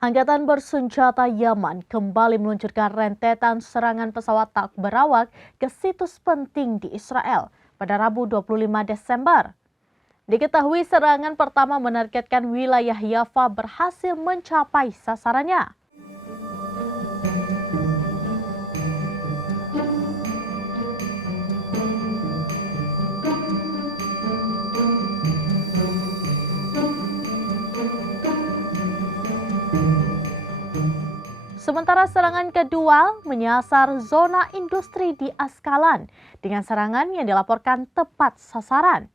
Angkatan bersenjata Yaman kembali meluncurkan rentetan serangan pesawat tak berawak ke situs penting di Israel pada Rabu 25 Desember. Diketahui serangan pertama menargetkan wilayah Yafa berhasil mencapai sasarannya. Sementara serangan kedua menyasar zona industri di Askalan dengan serangan yang dilaporkan tepat sasaran.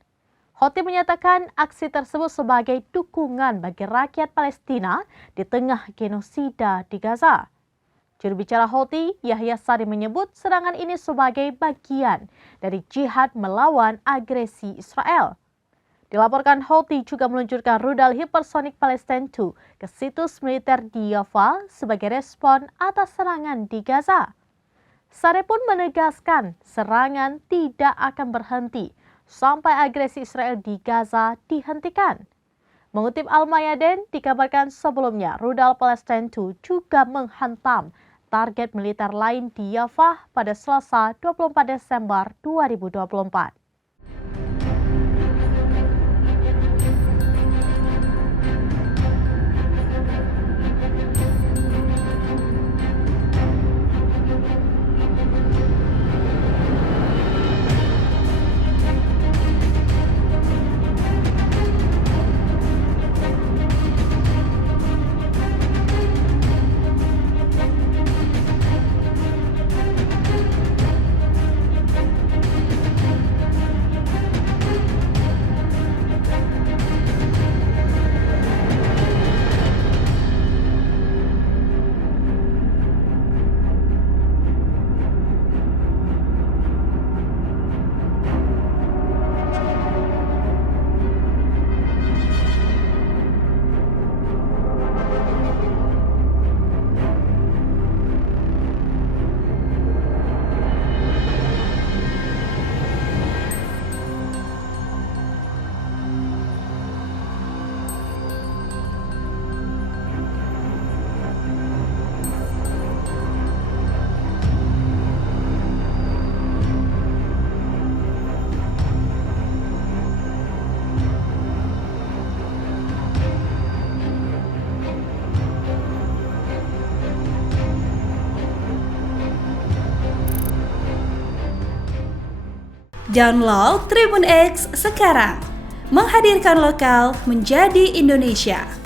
Houthi menyatakan aksi tersebut sebagai dukungan bagi rakyat Palestina di tengah genosida di Gaza. Juru bicara Houthi, Yahya Sari menyebut serangan ini sebagai bagian dari jihad melawan agresi Israel. Dilaporkan Houthi juga meluncurkan rudal hipersonik Palestine II ke situs militer di Yafa sebagai respon atas serangan di Gaza. Sari pun menegaskan serangan tidak akan berhenti sampai agresi Israel di Gaza dihentikan. Mengutip Al-Mayadin, dikabarkan sebelumnya rudal Palestine II juga menghantam target militer lain di Yafa pada Selasa 24 Desember 2024. Download Tribun X sekarang, menghadirkan lokal menjadi Indonesia.